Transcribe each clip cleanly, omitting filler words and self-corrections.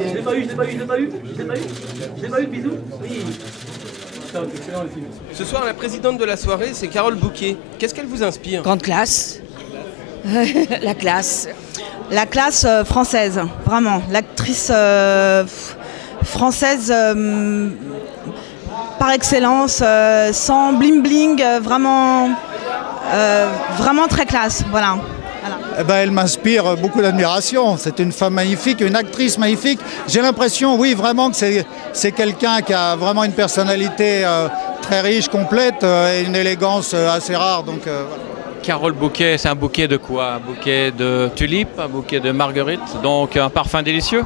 Je l'ai pas eu, bisous. Oui. Ce soir, la présidente de la soirée, c'est Carole Bouquet. Qu'est-ce qu'elle vous inspire? Grande classe. La classe. La classe française, vraiment. L'actrice française par excellence, sans bling-bling, vraiment très classe. Voilà. Eh ben, elle m'inspire beaucoup d'admiration. C'est une femme magnifique, une actrice magnifique. J'ai l'impression, oui, vraiment que c'est quelqu'un qui a vraiment une personnalité très riche, complète et une élégance assez rare. Donc, voilà. Carole Bouquet, c'est un bouquet de quoi? Un bouquet de tulipes, un bouquet de marguerites, donc un parfum délicieux?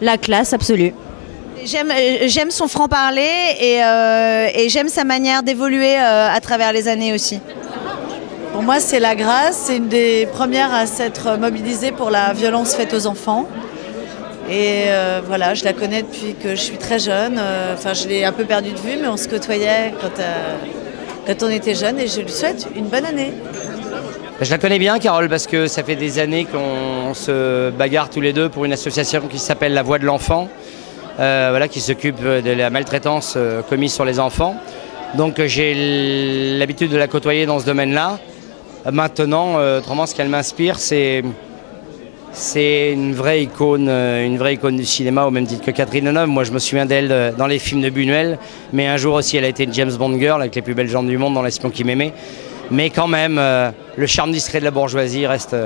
La classe absolue. J'aime son franc-parler et j'aime sa manière d'évoluer à travers les années aussi. Pour moi, c'est la grâce. C'est une des premières à s'être mobilisée pour la violence faite aux enfants. Et voilà, je la connais depuis que je suis très jeune. Enfin, je l'ai un peu perdue de vue, mais on se côtoyait quand on était jeune. Et je lui souhaite une bonne année. Je la connais bien, Carole, parce que ça fait des années qu'on se bagarre tous les deux pour une association qui s'appelle La Voix de l'Enfant, voilà, qui s'occupe de la maltraitance commise sur les enfants. Donc j'ai l'habitude de la côtoyer dans ce domaine-là. Maintenant, autrement, ce qu'elle m'inspire, c'est une vraie icône du cinéma, au même titre que Catherine Deneuve. Moi, je me souviens d'elle dans les films de Buñuel, mais un jour aussi, elle a été une James Bond girl avec les plus belles gens du monde dans L'espion qui m'aimait. Mais quand même, le charme discret de la bourgeoisie reste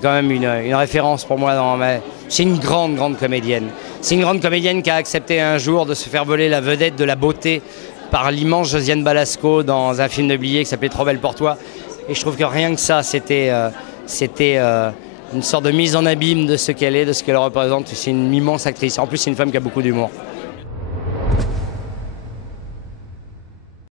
quand même une référence pour moi. C'est une grande comédienne. C'est une grande comédienne qui a accepté un jour de se faire voler la vedette de la beauté par l'immense Josiane Balasco dans un film de Blier qui s'appelait Trop belle pour toi. Et je trouve que rien que ça, c'était une sorte de mise en abîme de ce qu'elle est, de ce qu'elle représente. C'est une immense actrice. En plus, c'est une femme qui a beaucoup d'humour.